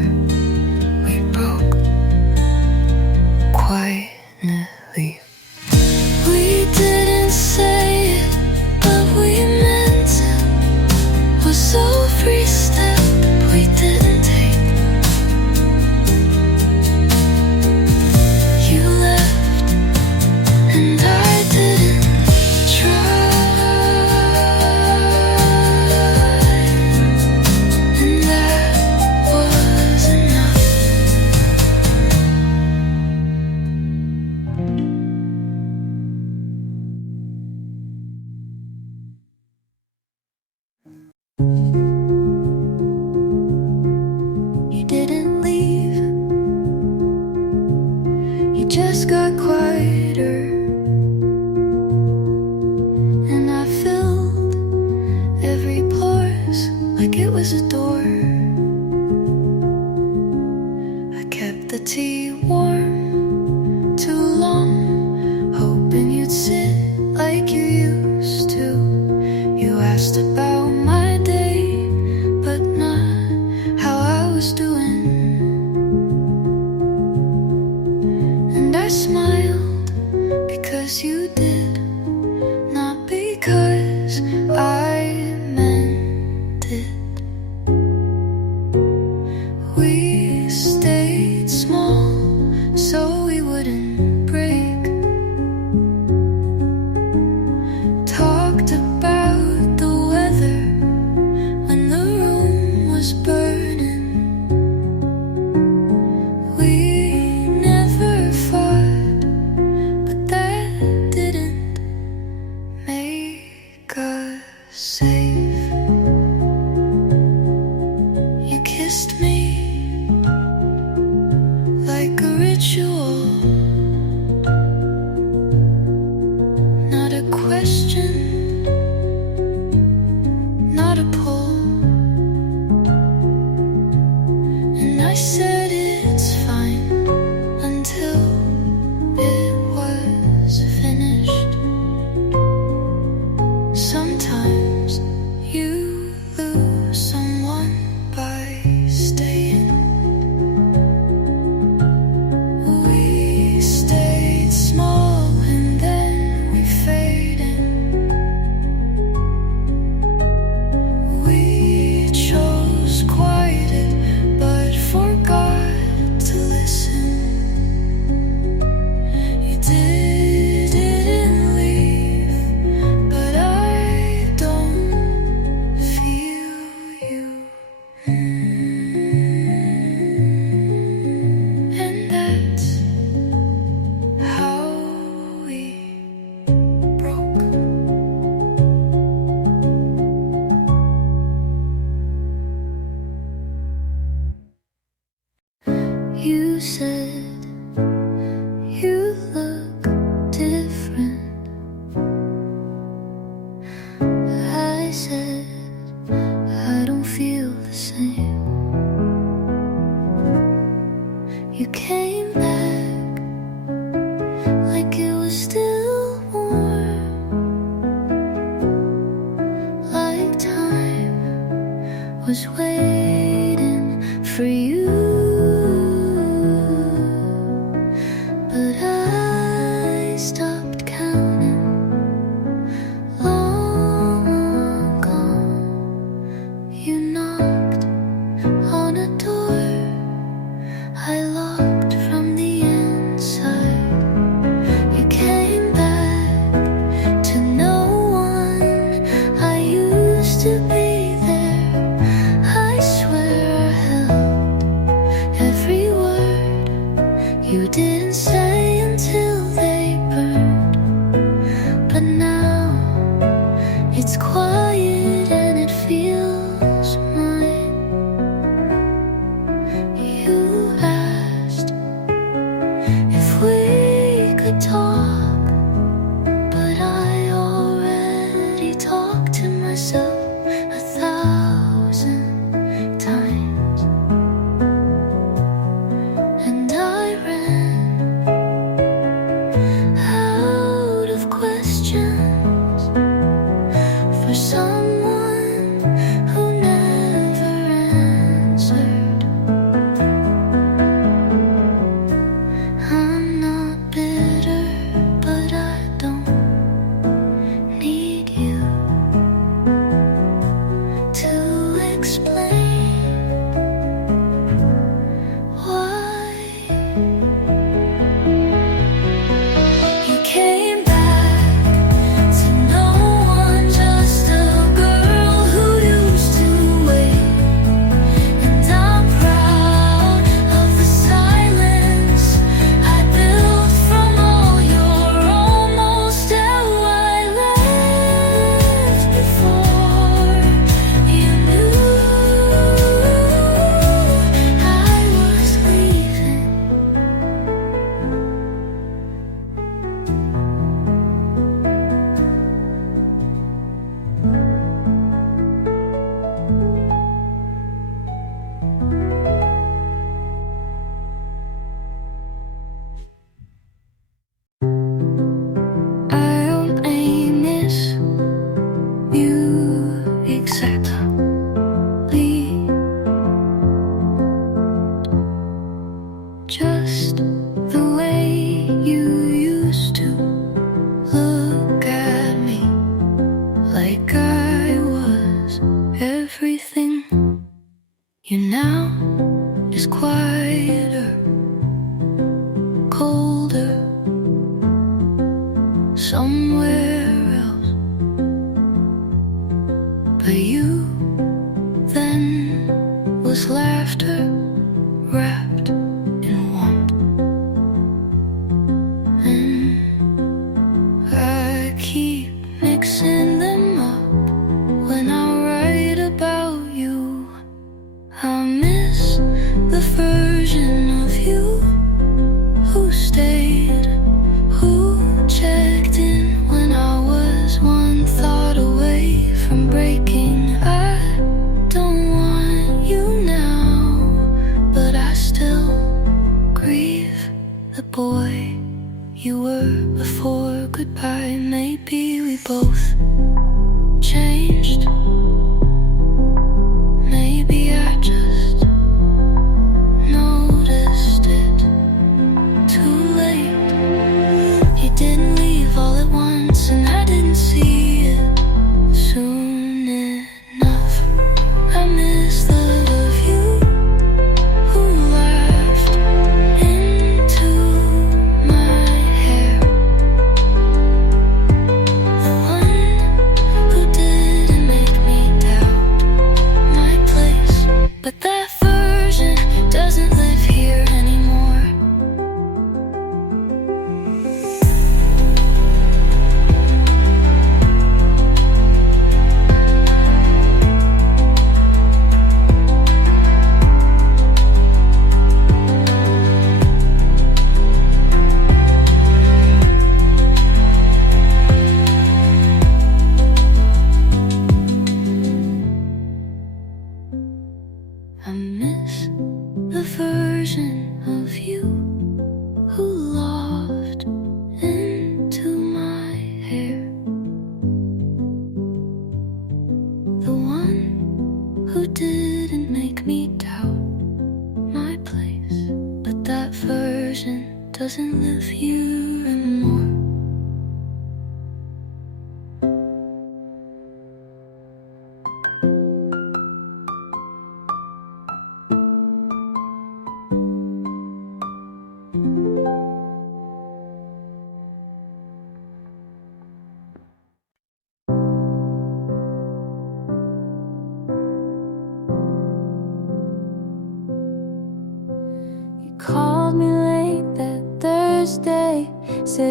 We broke quietly. We didn't say it, but we meant it. Was every step we didn't take. You left, and I didn't try. And that was enough. You didn't leave, you just got quieter. And I filled every pause like it was a door. I kept the tea warm too long, hoping you'd sit like you used to. You asked about my day, but not how I was doing. And I smiled because you did, not because I meant it. We stayed small so we wouldn't break. Talked about the weather when the room was burning. We never fought, but that didn't was waiting for you, but I stopped counting long ago. You knocked on a door I locked from the inside. You came back to no one. I used to be there. I swear I held every word you didn't say until they burned. But now it's quiet and it feels mine. You asked if we could talk, but I already talked to myself 1,000 times. And I ran out of questions for someone who never answered. I'm not bitter, but I don't need you to explain why. You came back to no one, just a girl who used to wait. And I'm proud of the silence I built from all your almost. How I left before you knew I was leaving. I don't blame this you exactly, just the way you used to look at me, like I was everything. You now is quieter, colder, somewhere else. But you then was laughter wrapped in warmth. And I keep mixing them up when I write about you. I miss the version of you who stayed, who checked in when I was one thought away from breaking. I don't want you now, but I still grieve the boy you were before goodbye. Maybe we both changed. Maybe I just noticed it too late. You didn't leave all at once, and I didn't see it soon enough. I miss the love of you who laughed into my hair, the one who didn't make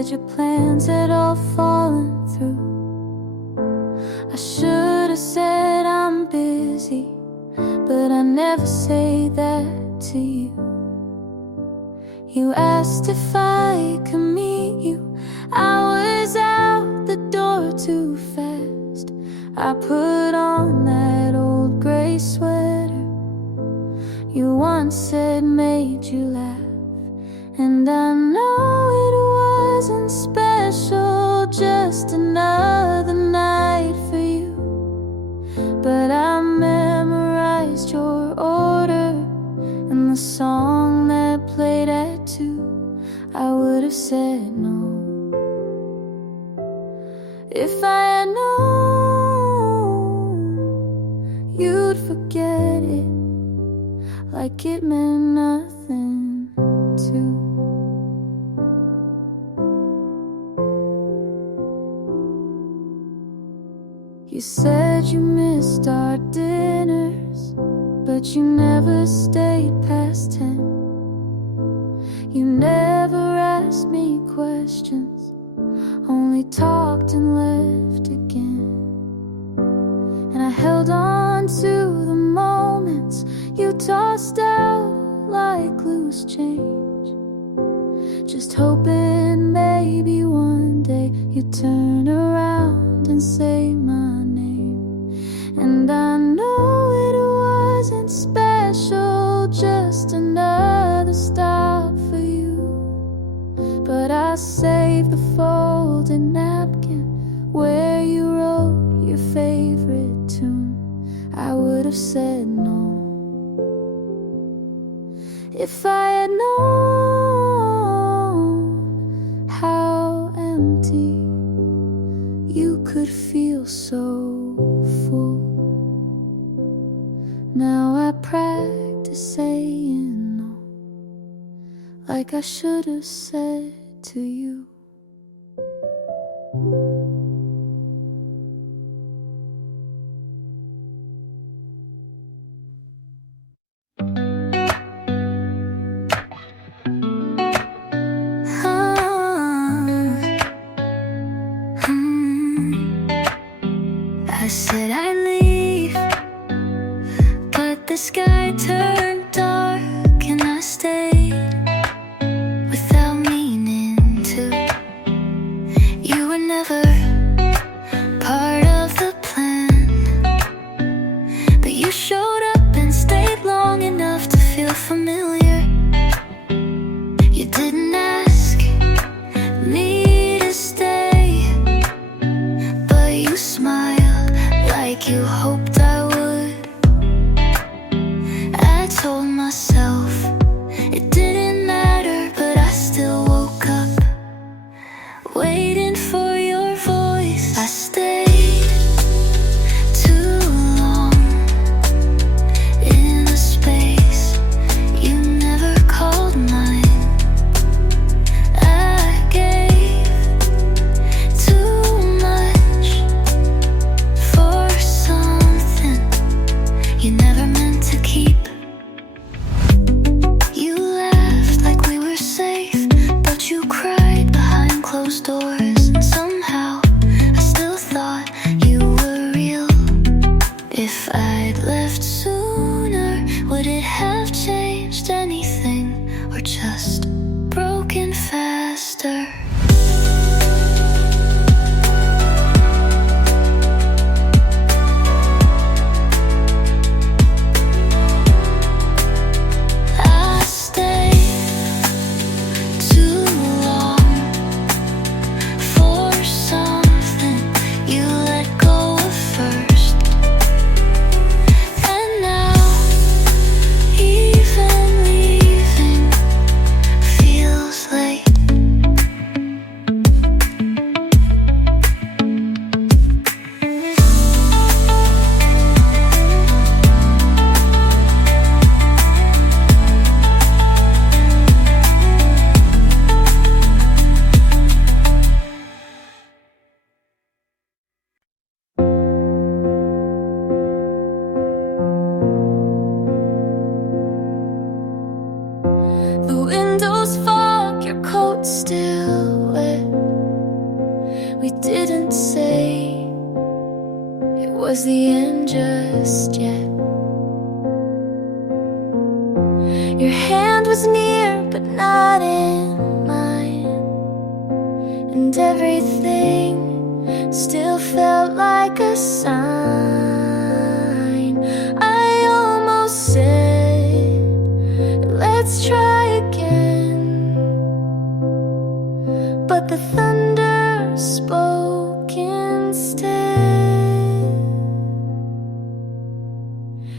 said your plans had all fallen through. I should have said I'm busy, but I never say that to you. You asked if I could meet you. I was out the door too fast. I put on that old gray sweater you once said made you laugh. And I know it wasn't special, just another night for you. But I memorized your order and the song that played at 2. I would have said no if I had known you'd forget it like it meant nothing too. You said you missed our dinners, but you never stayed past 10. You never asked me questions, only talked and left again. And I held on to the moments you tossed out like loose change, just hoping maybe one day you'd turn around and say my name. And I know it wasn't special, just another stop for you. But I saved the folded napkin where you wrote your favorite tune. I would have said no if I had known how empty you could feel so full. Now I practice saying no, like I should have said to you. I said I'd leave, but the sky turned dark and I stayed without meaning to. You were never part of the plan, but you showed up and stayed long enough to feel familiar. You didn't ask me to stay, but you smiled like you hoped I would. I told myself it didn't matter, but I still woke up waiting for your voice. I stayed too long in a space you never called mine. I gave too much for something didn't say it was the end just yet. Your hand was near, but not in mine, and everything still felt like a sign. I almost said, let's try again, but the thunder spoke instead.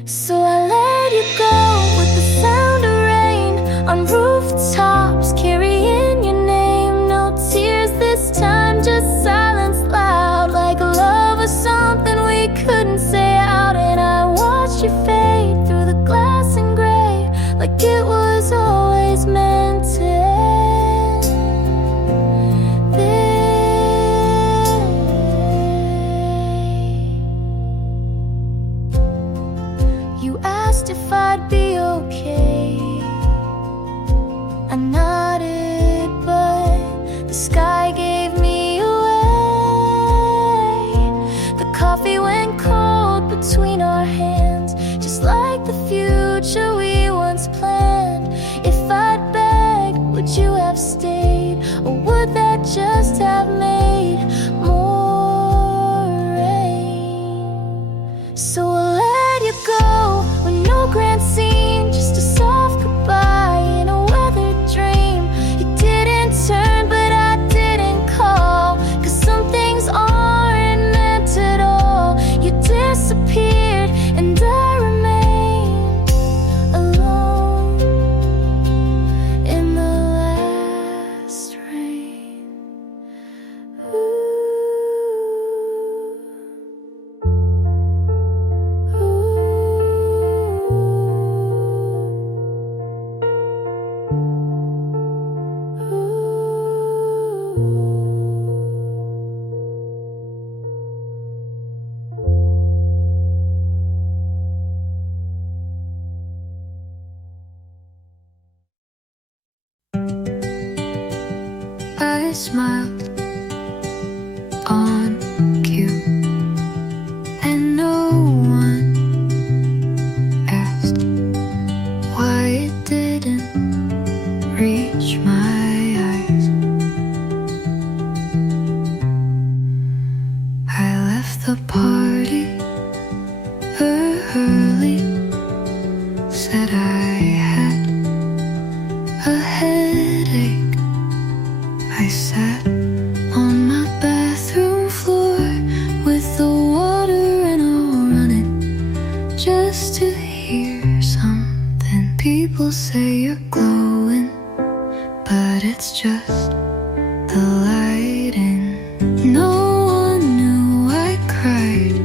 So I let you go with the sound of rain on rooftops, carrying your name. No tears this time, just silence loud, like love was something we couldn't say out. And I watched you fade through the glass and gray, like it was always meant to end this. You asked if I'd be okay. I nodded, but the sky gave me away. The coffee went cold between our hands, just like the future we once planned. If I'd begged, would you have stayed, or would that just have made more rain? So I'll let you go with no grand scene, just a soft goodbye in a weathered dream. You didn't turn, but I didn't call, 'cause some things aren't meant at all. You disappeared and I remained alone in the last rain. I smiled on cue, and no one asked why it didn't reach my eyes. I left the party early, said I had a headache. I sat on my bathroom floor with the water and all running, just to hear something. People say you're glowing, but it's just the lighting. No one knew I cried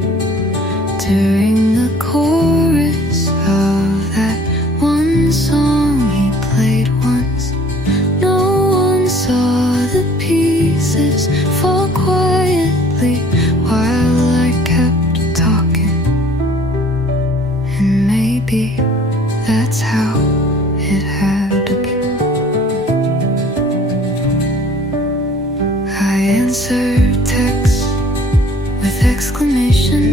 during the chorus of that one song he played once. No one saw the pieces fall quietly while I kept talking. And maybe that's how it had to be. I answered texts with exclamation